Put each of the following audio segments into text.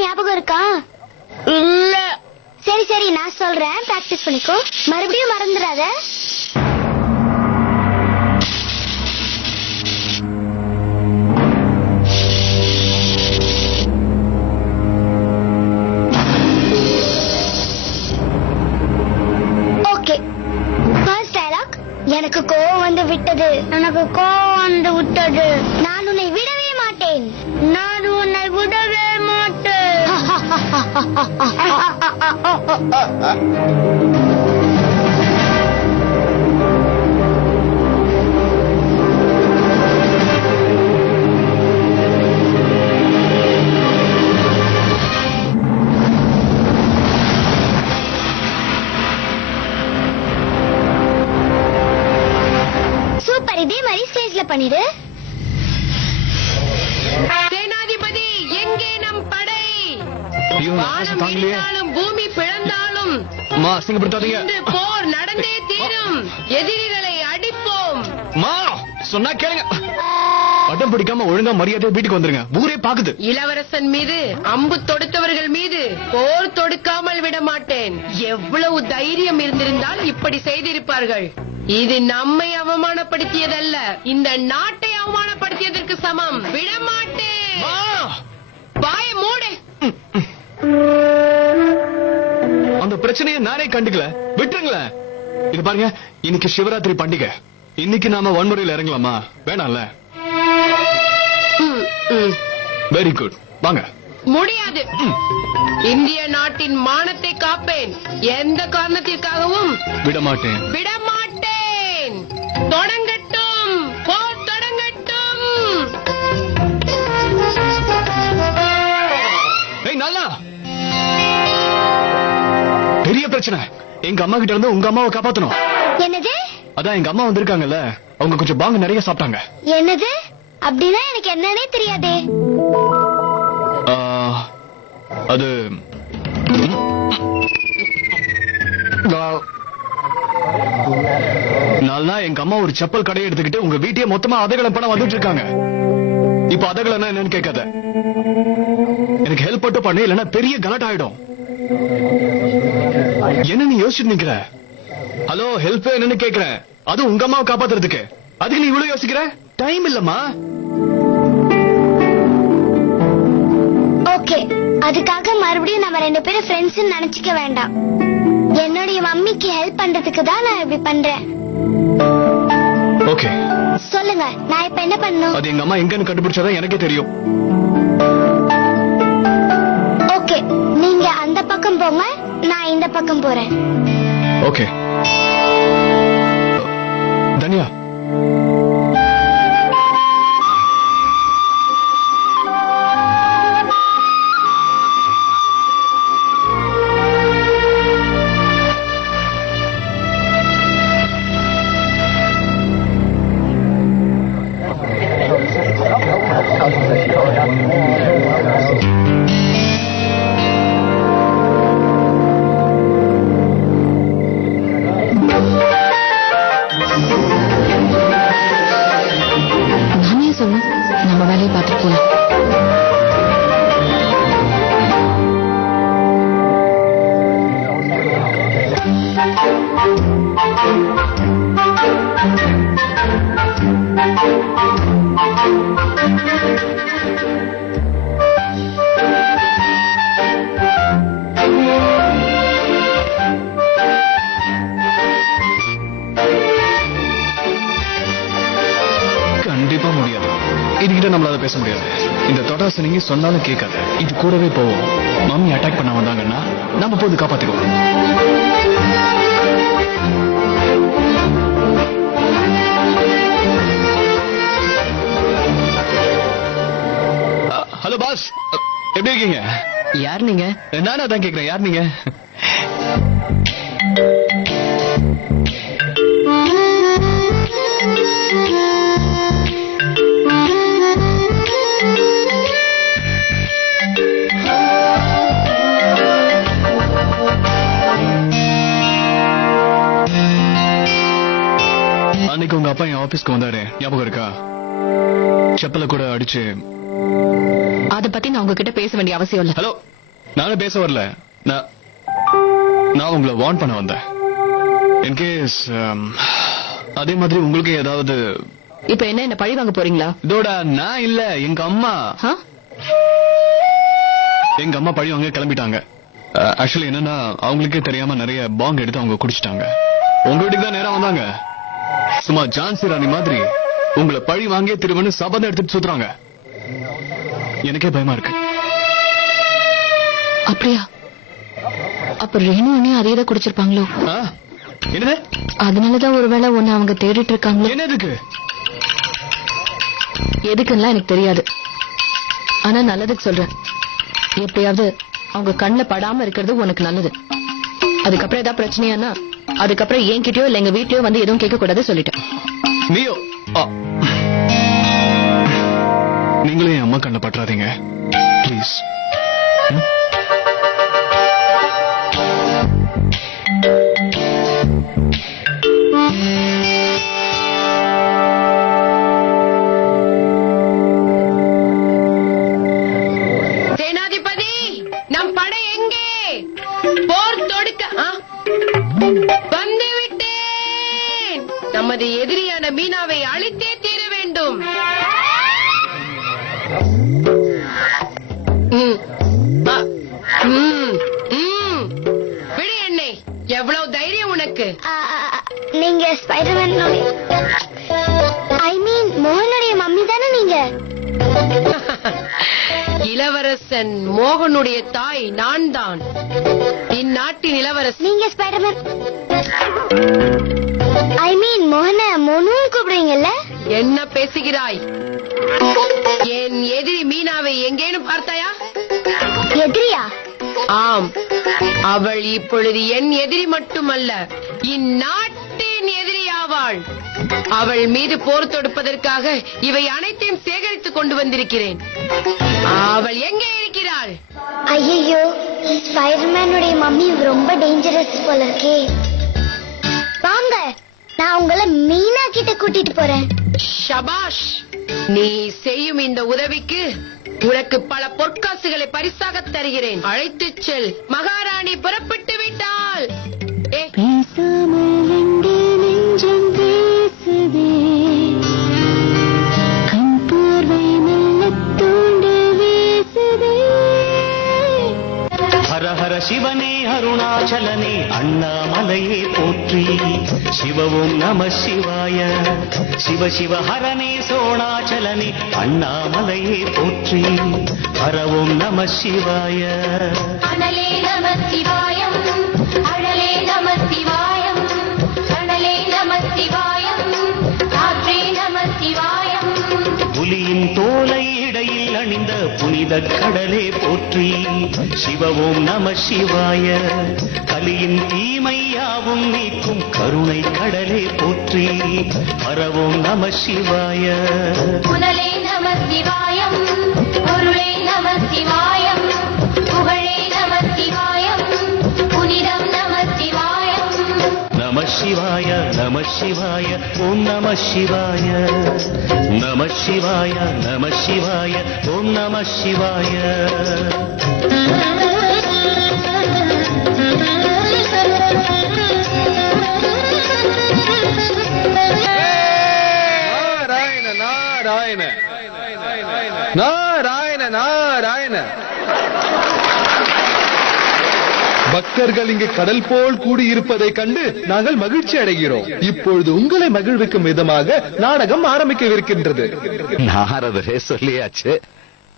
ஞாபகம் இருக்கா? இல்ல. சரி சரி நான் சொல்றேன், பிராக்டிஸ் பண்ணிக்கோ. மறுபடியும் மறந்துடாத. Okay, first dialogue. எனக்கு கோவம் வந்து விட்டது. எனக்கு கோவம் வந்து விட்டது. நான் உன்னை விடவே மாட்டேன். நான் உன்னை விடவே மாட்டேன். சூப்பர், இதே மாதிரி ஸ்டேஜ்ல பண்ணிடு. சேனாதிபதி, எங்கே நம் படை? வானம் இடிந்தாலும் பூமி பிளந்தாலும் இன்று போர் நடந்தே தீரும். எதிரிகளை அடிப்போம். சொன்னா கேளுங்க. பட்டம் பிடிக்காம ஒழுங்கா மரியாதையா வீட்டுக்கு வந்துருங்க. ஊரே பாக்குது. இளவரசன் மீது அம்பு தொடுத்தவர்கள் மீது போர் தொடுக்காமல் விட மாட்டேன். எவ்வளவு தைரியம் இருந்திருந்தால் இப்படி செய்திருப்பார்கள். இது நம்மை அவமானப்படுத்தியதல்ல, இந்த நாட்டை அவமானப்படுத்தியதற்கு சமம். விடமாட்டேன். வாய மூடு. அந்த பிரச்சனையை நானே கண்டுக்கல, விட்டுருங்களேன். இது பாருங்க, இன்னைக்கு சிவராத்திரி பண்டிகை. இன்னைக்கு நாம வன்முறையில் இறங்கலாமா? வேணாம்ல. வெரி குட், வாங்க. முடியாது. இந்திய நாட்டின் மானத்தை காப்பேன். எந்த காரணத்திற்காகவும் விடமாட்டேன். விடமாட்டேன். தொடங்கட்டும், போர் தொடங்கட்டும். நல்லா பெரிய பிரச்சனை. எங்க அம்மா கிட்ட இருந்து உங்க அம்மாவை காப்பாத்தணும். என்னது? அதான் எங்க அம்மா வந்திருக்காங்கல்ல, அவங்க கொஞ்சம் பாங்க நிறைய சாப்பிட்டாங்க. என்னது? அப்படின்னா எனக்கு என்னன்னே தெரியாதே. அது நாளா எங்க அம்மா ஒரு செப்பல் கடையை எடுத்துக்கிட்டு உங்க வீட்டையே மொத்தமா அதகளை பணம் வந்துட்டு இருக்காங்க. இப்ப அதகள் என்னன்னு கேட்காத. எனக்கு ஹெல்ப் மட்டும் பண்ணு, இல்லைன்னா பெரிய கலாட் ஆயிடும். என்ன நீ யோசிச்சுட்டு நிக்கிற? ஹலோ, ஹெல்ப் என்னன்னு கேக்குறேன். அது உங்க அம்மாவை காப்பாத்துறதுக்கு. அதுக்கு நீ இவ்வளவு யோசிக்கிற? டைம் இல்லம்மா. ஓகே, அதுக்காக மறுபடியும் நம்ம ரெண்டு பேரும் ஃப்ரெண்ட்ஸ் நினைச்சுக்க வேண்டாம். என்னுடைய மம்மிக்கு ஹெல்ப் பண்றதுக்கு தான் நான் இப்படி பண்றேன். ஓகே, சொல்லுங்க, நான் இப்ப என்ன பண்ணணும்? அது எங்க அம்மா எங்கன்னு கண்டுபிடிச்சாதான் எனக்கே தெரியும். ஓகே, நீங்க அந்த பக்கம் போங்க, நான் இந்த பக்கம் போறேன். ஓகே. தன்யா, நானே சொன்னேன், நம்ம வேலையை பார்த்துட்டு போலாம். கண்டிப்பா முடியாது. இதுகிட்ட நம்மளால பேச முடியாது. இந்த தொடாசு நீங்க சொன்னாலும் கேட்காது. இது கூடவே போவோம். மம்மி அட்டாக் பண்ண வந்தாங்கன்னா நம்ம போது காப்பாத்திக்குவோம். ஹலோ பாஸ், எப்படி இருக்கீங்க? யார் நீங்க? நானும் அதான் கேக்குறேன், யார் நீங்க? அப்பா என் ஆபீஸ்க்கு வந்தாரு, ஞாபகம் இருக்கா? செப்பல கூட அடிச்சு. அத பத்தி நான் உங்ககிட்ட பேச வேண்டிய அவசியம் இல்ல. ஹலோ, நானும் பேச வரல. நான் உங்களை வார்ன் பண்ண வந்தேன். இன்கேஸ் அதே மாதிரி உங்களுக்கு ஏதாவது. இப்ப என்ன பழி வாங்க போறீங்களா? இதோட நான் இல்ல, எங்க அம்மா. எங்க அம்மா பழி வாங்க கிளம்பிட்டாங்க. ஆக்சுவலி என்னன்னா, அவங்களுக்கே தெரியாம நிறைய பாங் எடுத்து அவங்க குடிச்சிட்டாங்க. உங்க வீட்டுக்கு தான் நேரா வந்தாங்க. சும்மா ஜான்சி ராணி மாதிரி உங்களை பழி வாங்கியே திரும்பன்னு சபதம் எடுத்துட்டு சுத்துறாங்க. எனக்கே பயமா இருக்கு. அப்படியா? அப்ப ரேணு அண்ணி அதே தான் குடிச்சிருப்பாங்களோ? என்னது? அதனாலதான் ஒருவேளை ஒன்னு அவங்க தேடிட்டு இருக்காங்களோ? என்ன எதுக்கு? எதுக்குன்னா எனக்கு தெரியாது. ஆனா நல்லதுக்கு சொல்றேன். எப்படியாவது அவங்க கண்ணுல படாம இருக்கிறது உனக்கு நல்லது. அதுக்கப்புறம் ஏதாவது பிரச்சனையானா அதுக்கப்புறம் என்கிட்டயோ இல்ல எங்க வீட்லயோ வந்து எதுவும் கேட்க கூடாது சொல்லிட்டேன். நீயோ நீங்களே என் அம்மா கண்ண பற்றாதீங்க ப்ளீஸ். சேனாதிபதி, நம் படை எங்கே? போர் தொடுக்க வந்து விட்டேன். நமது எதிரியான மீனாவை அழித்தே தீர வேண்டும். விடு என்னை. எவ்வளவு தைரியம் உனக்கு? நீங்க ஸ்பைடர்மேன், ஐ மீன் மோகனுடைய மம்மி தானே நீங்க? இளவரசன் மோகனுடைய தாய் நான் தான். இந்நாட்டின் இளவரசன். நீங்க ஸ்பைடர்மேன், ஐ மீன் மோகன மோனு கூப்பிடுறீங்கல்ல? என்ன பேசுகிறாய்? என் எதிரி மீனாவை எங்கேனும் பார்த்தாயா? எதிரியா? ஆம், அவள் இப்பொழுது என் எதிரி மட்டுமல்ல, இந்நாட்டின் எதிரியாவாள். அவள் மீது போர் தொடுப்பதற்காக இவை அனைத்தையும் சேகரித்துக் கொண்டு வந்திருக்கிறேன். அவள் எங்கே இருக்கிறாள்? ஐயோ, ஸ்பைடர்மேனுடைய மம்மி ரொம்ப டேஞ்சரஸ் போல இருக்கே. வாங்க, நான் உங்களை மீனா கிட்ட கூட்டிட்டு போறேன். ஷபாஷ், நீ செய்யும் இந்த உதவிக்கு உனக்கு பல பொற்காசுகளை பரிசாக தருகிறேன். அழைத்துச் செல். மகாராணி புறப்பட்டு விட்டாள். ஹர ஹர சிவனே அருணாச்சலனே அண்ணாமலையே போற்றி. சிவவும் நம சிவாய. சிவ சிவ ஹரனே சோணாச்சலனே அண்ணாமலையே போற்றி. ஹரவும் நம சிவாய. அனலே நம சிவாயம், அழலே நம சிவாயம், அனலே நம சிவாயம், காற்றே நம சிவாயம். புலியின் தோலை இடையில் அணிந்த புனித கடலே போற்றி. சிவவும் நம சிவாய. கலியின் தீமையாவும் நீக்கும் கருணை கடலே போற்றி. ஹரவும் நம சிவாய. புனலே நம சிவாயம், பொருளே நம சிவாயம், புகழே நம சிவாயம், புனிதம் நம சிவாயம். நம சிவாய நம சிவாய ஓம் நம சிவாய. நம சிவாய நம சிவாய ஓம் நம சிவாய. நாராயண நாராயண நாராயண. பக்தர்கள் இங்கு கடல் போல் கூடியிருப்பதை கண்டு நாங்கள் மகிழ்ச்சி அடைகிறோம். இப்பொழுது உங்களை மகிழ்விக்கும் விதமாக நாடகம் ஆரம்பிக்கவிருக்கின்றது. நாரதரே சொல்லியாச்சு,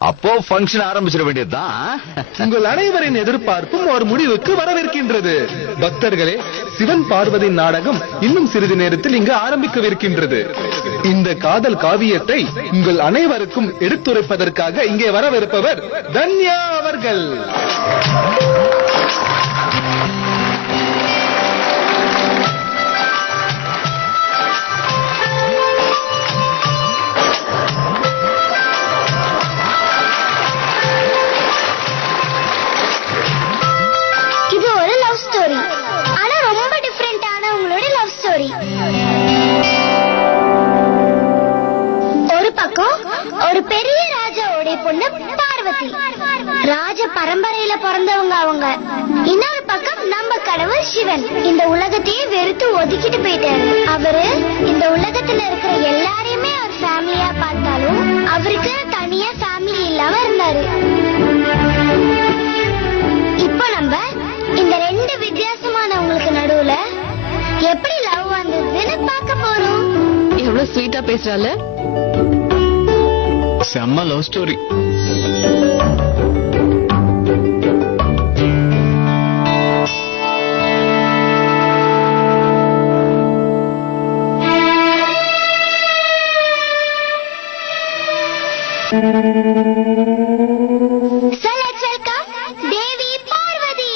அப்போ ஃபங்க்ஷன் ஆரம்பிச்சிட வேண்டியதுதான். உங்கள் அனைவரின் எதிர்பார்ப்பும் ஒரு முடிவுக்கு வரவிருக்கின்றது. பக்தர்களே, சிவன் பார்வதி நாடகம் இன்னும் சிறிது நேரத்தில் இங்கு ஆரம்பிக்கவிருக்கின்றது. இந்த காதல் காவியத்தை உங்கள் அனைவருக்கும் எடுத்துரைப்பதற்காக இங்கே வரவிருப்பவர் தன்யா அவர்கள். இது ஒரு லவ் ஸ்டோரி, ஆனா ரொம்ப டிஃபரெண்டான உங்களோட லவ் ஸ்டோரி. ஒரு பெரிய ராஜாவுடைய பொண்ணு பார்வதி. ராஜ பரம்பரையில பிறந்தவங்க அவங்க. இன்னொரு பக்கம் நம்ம கடவுள் சிவன் இந்த உலகத்தையே வெறுத்து ஒதுக்கிட்டு போயிட்டாரு. அவரு இந்த உலகத்துல இருக்கிற எல்லாரையுமே அவர் ஃபேமிலியா பார்த்தாலும் அவருக்கு தனியா ஃபேமிலி இல்லாம இருந்தாரு. இப்போ நம்ம இந்த ரெண்டு வித்தியாசமானவங்களுக்கு நடுவுல எப்படி லவ் வந்ததுன்னு பார்க்க போறோம். எவ்வளவு ஸ்வீட்டா பேசுறால. செம்ம லவ் ஸ்டோரி. தேவி பார்வதி.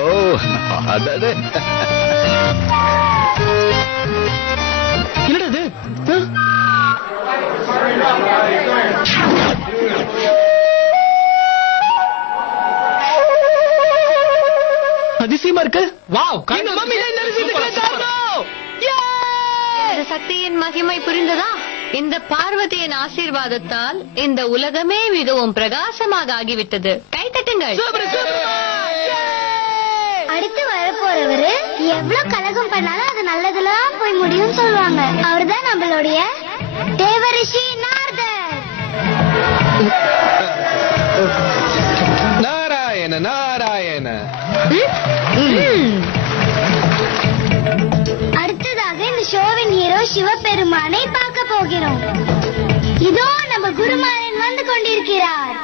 ஓ அடடே. என்னது அதிசயமா இருக்கு. வாவ், சக்தியின் மகிமை புரிந்ததா? இந்த பார்வதியின் ஆசீர்வாதத்தால் இந்த உலகமே மிகவும் பிரகாசமாக ஆகிவிட்டது. கைத்தட்டுங்கள். அடுத்து வரப்போறவரு எவ்வளவு கலகம் பண்ணாலும் அது நல்லதுலாம் போய் முடியும் சொல்லுவாங்க. அவர்தான் நம்மளுடைய தேவரிஷி நாரதர். நாராயண நாராயண. அடுத்ததாக இந்த ஷோவின் ஹீரோ சிவபெருமானை பார்க்க போகிறோம். இதோ நம்ம குருமாரன் வந்து கொண்டிருக்கிறார்.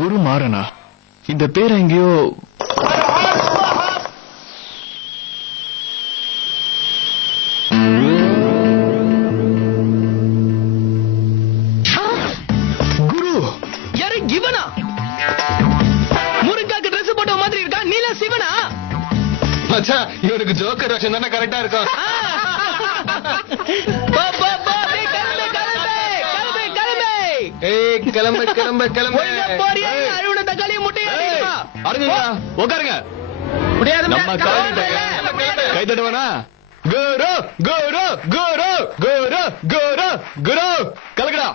குரு மாறனா? இந்த பேர் எங்கேயோ குரு. யாரு இவனா? முருகாக்கு ட்ரெஸ் போட்ட மாதிரி இருக்கா? நீல சிவனா? மச்சா, இவனுக்கு ஜோக்கர் வேஷம் தானே கரெக்டா இருக்கும். கிளம்பு கிளம்பு கிளம்பு. உட்காருங்க. நம்ம கை தட்டுவானா? குரு குரு குரு குரு குரு குரு கலக்கடா.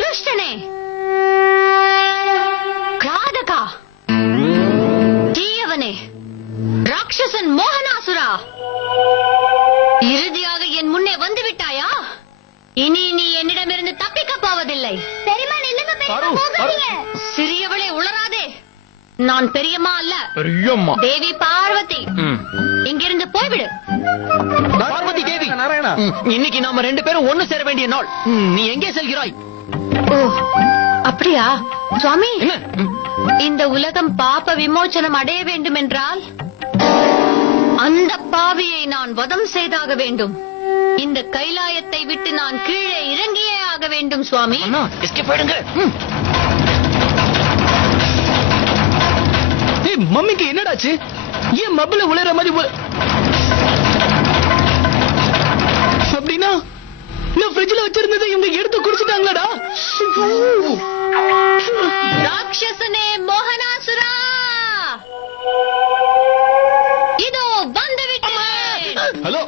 துஷ்டனே, கிராதகா, தீயவனே, ராட்சசன் மோகனாசுரா, இறுதியாக என் முன்னே வந்து விட்டாயா? இனி நீ என்னிடமிருந்து தப்பிக்க போவதில்லை. பெரியம்மா நில்லுங்க, பெரியம்மா போகாதீங்க. சிறியவளே உளராதே. நான் பெரியம்மா அல்ல, பெரியம்மா தேவி பார்வதி. இங்கிருந்து போய்விடு. பார்வதி தேவி நாராயணா. இன்னைக்கு நாம ரெண்டு பேரும் ஒண்ணு சேர வேண்டிய நாள். நீ எங்கே செல்கிறாய்? ஓ, அப்படியா சுவாமி? இந்த உலகம் பாப விமோச்சனம் அடைய வேண்டும் என்றால் அந்த பாவியை நான் வதம் செய்தாக வேண்டும். இந்த கைலாயத்தை விட்டு நான் கீழே இறங்கியே ஆக வேண்டும் சுவாமி. எஸ்கேப் ஆயிடுங்க. மம்மிக்கு என்னடாச்சு? ஏன் மப்புல உளைற மாதிரி அப்படின்னா நான் ஃப்ரிட்ஜ்ல வச்சிருந்ததை இவங்க எடுத்து குடிச்சிட்டாங்களாடா? ராட்சசனே மோகனாசுரா, இதோ வந்து விட்டேன். ஹலோ.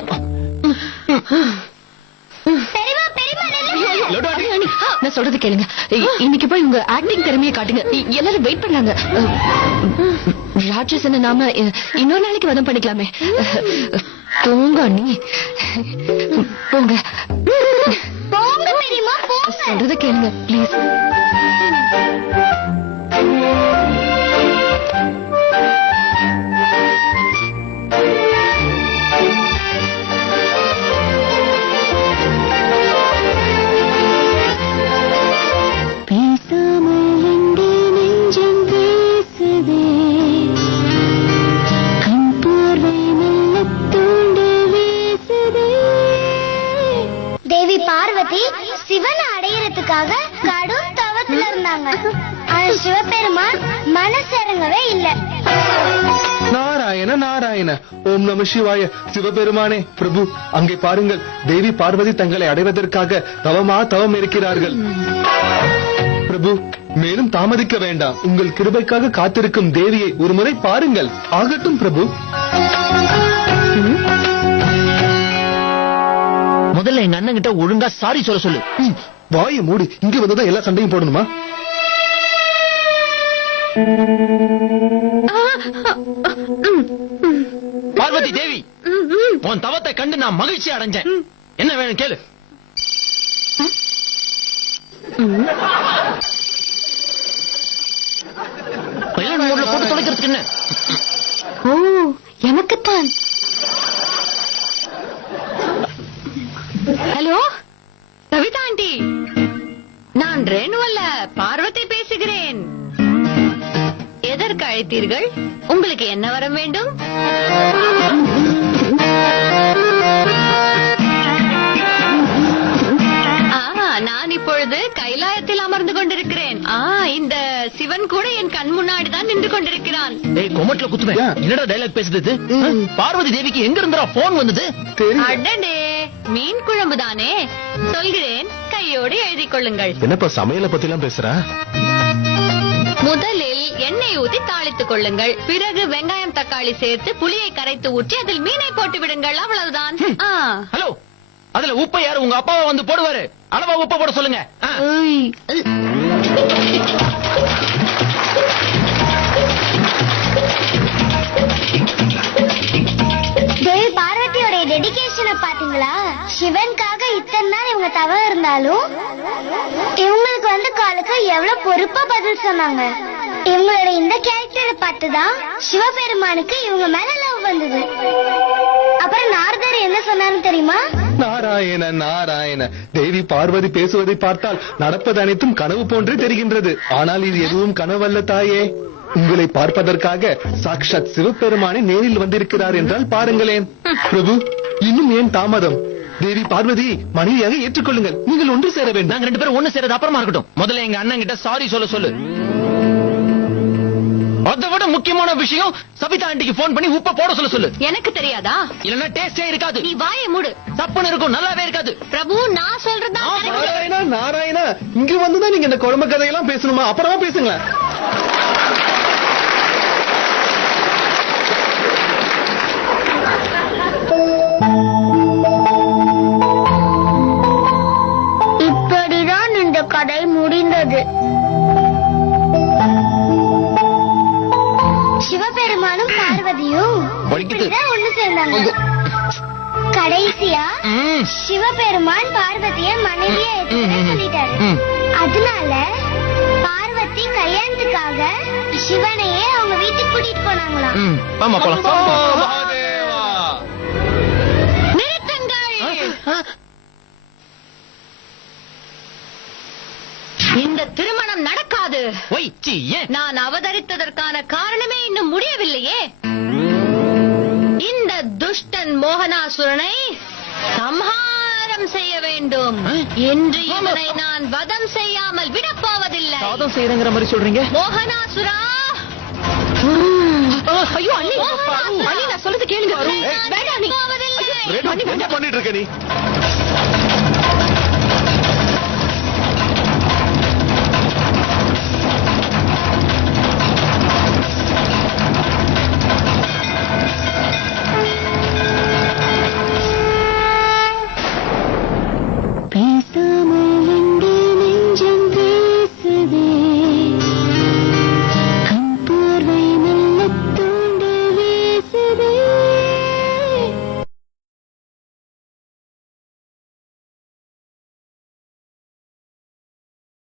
பெரியம்மா, பெரியம்மா நில்லுங்க. நான் சொல்றது கேளுங்க. இன்னைக்கு போய் உங்க ஆக்டிங் திறமையை காட்டுங்க. எல்லாரும் வெயிட் பண்ணாங்க. ராட்சசனை நாம இன்னொரு நாளைக்கு வதம் பண்ணிக்கலாமே. போங்க நீ, போங்க போங்க பெரியம்மா, போங்க. சொல்றத கேளுங்க ப்ளீஸ். தேவி பார்வதி சிவனை அடையறதுக்காக கடும் தவத்துல இருந்தாங்க. ஆனா சிவபெருமான் மனசரங்கவே இல்ல. நாராயண நாராயண ஓம் நம சிவாய. சிவபெருமானே பிரபு, அங்கே பாருங்கள், தேவி பார்வதி தங்களை அடைவதற்காக தவம் இருக்கிறார்கள். பிரபு, மேலும் தாமதிக்க வேண்டாம். உங்கள் கிருபைக்காக காத்திருக்கும் தேவியை ஒரு முறை பாருங்கள். ஆகட்டும் பிரபு. முதல்ல எங்க அண்ணன் கிட்ட ஒழுங்கா சாரி சொல்ல சொல்லு. வாயை மூடி. இங்க வந்ததான் எல்லா சண்டையும் போடணுமா? பார்வதி தேவி, உன் தவத்தை கண்டு நான் மகிழ்ச்சி அடைஞ்சேன். என்ன வேணும் கேளு. போட்டு தொலைக்கிறதுக்கு என்ன? ஓ, எனக்குத்தான். ஹலோ கவிதா ஆண்டி, நான் ரேணு அல்ல, பார்வதி பேசுகிறேன். எதற்கு அழைத்தீர்கள்? உங்களுக்கு என்ன வரம் வேண்டும்? நான் இப்பொழுது கைலாயத்தில் அமர்ந்து கொண்டிருக்கிறேன். இந்த சிவன் கூட என் கண் முன்னாடி தான் நின்று கொண்டிருக்கிறான். கொமட்ல குத்துவேன். என்னடா டைலாக் பேசுது? பார்வதி தேவிக்கு எங்க இருந்தா போன் வந்தது? அடடே, மீன் குழம்பு தானே. சொல்கிறேன், கையோடு எழுதி கொள்ளுங்கள். என்னப்பா சமையலை பத்தி எல்லாம் பேசுற? முதலில் எண்ணெய் ஊத்தி தாளித்துக் கொள்ளுங்கள். பிறகு வெங்காயம் தக்காளி சேர்த்து புளியை கரைத்து ஊற்றி அதில் மீனை போட்டு விடுங்கள். அவ்வளவுதான். ஹலோ, அதுல உப்பை யாரு உங்க அப்பாவை வந்து போடுவாரு? அளவா உப்பை போட சொல்லுங்க. தேவி பார்வதியோட டெடிகேஷனை பாத்தீங்களா? சிவனுக்காக இத்தனை நாள் இவங்க தவம் இருந்தாலும் இவங்களுக்கு வந்து காலுக்கு எவ்வளவு பொறுப்பா பதில் சொன்னாங்க. இவங்களோட இந்த கேரக்டரை பார்த்துதான் சிவபெருமானுக்கு இவங்க மேல லவ் வந்தது. அப்புறம் நாரதர் என்ன சொன்னாருன்னு தெரியுமா? நாராயண நாராயண. தேவி பார்வதி பேசுவதை பார்த்தால் நடப்பது அனைத்தும் கனவு போன்றே தெரிகின்றது. ஆனால் இது எதுவும் கனவல்ல தாயே. உங்களை பார்ப்பதற்காக சாக்ஷாத் சிவபெருமானே நேரில் வந்திருக்கிறார் என்றால் பாருங்களேன். பிரபு, இன்னும் ஏன் தாமதம்? தேவி பார்வதி மனைவியாக ஏற்றுக்கொள்ளுங்கள். நீங்கள் ஒன்று சேர வேண்டும். நாங்க 2 பேரும் ஒண்ணு சேரது அப்புறமா இருக்கட்டும். முதல்ல எங்க அண்ணன் கிட்ட சாரி சொல்ல சொல்லு. அதை விட முக்கியமான விஷயம், சபிதா ஆண்டிக்கு போன் பண்ணி உப்ப போட சொல்ல சொல்லு. எனக்கு தெரியாதா? இல்லன்னா டேஸ்டே இருக்காது. நீ வாயை மூடு. சப்புன்னு இருக்கும், நல்லாவே இருக்காது. பிரபு, நான் சொல்றதா நாராயணா நாராயணா, இங்க வந்துதான் நீங்க இந்த குழம்பு கதையெல்லாம் பேசணுமா? அப்புறமா பேசுங்க. இப்படிதான் இந்த கதை முடிந்தது. சிவபெருமானும் பார்வதியும் இப்படிதான் ஒண்ணு சேர்ந்தாங்க. கடைசியா சிவபெருமான் பார்வதிய மனைவியா எடுத்து சொல்லிட்டாரு. அதனால பார்வதி கல்யாணத்துக்காக சிவனையே அவங்க வீட்டுக்கு கூட்டிட்டு போனாங்களாம். நிறுத்துங்கள். இந்த திருமணம் நடக்காது. நான் அவதரித்ததற்கான காரணமே இன்னும் முடியவில்லையே. இந்த துஷ்டன் மோகனாசுரனை சம்ஹாரம் செய்ய வேண்டும். இன்று இவனை நான் வதம் செய்யாமல் விடப்போவதில்லை. சாதம் செய்யறங்கிற மாதிரி சொல்றீங்க? மோகனாசுரா! ஐயோ அண்ணி, அண்ணி நான் சொல்றது கேளுங்க. வேண்டாம், பண்ணிட்டு இருக்க நீ?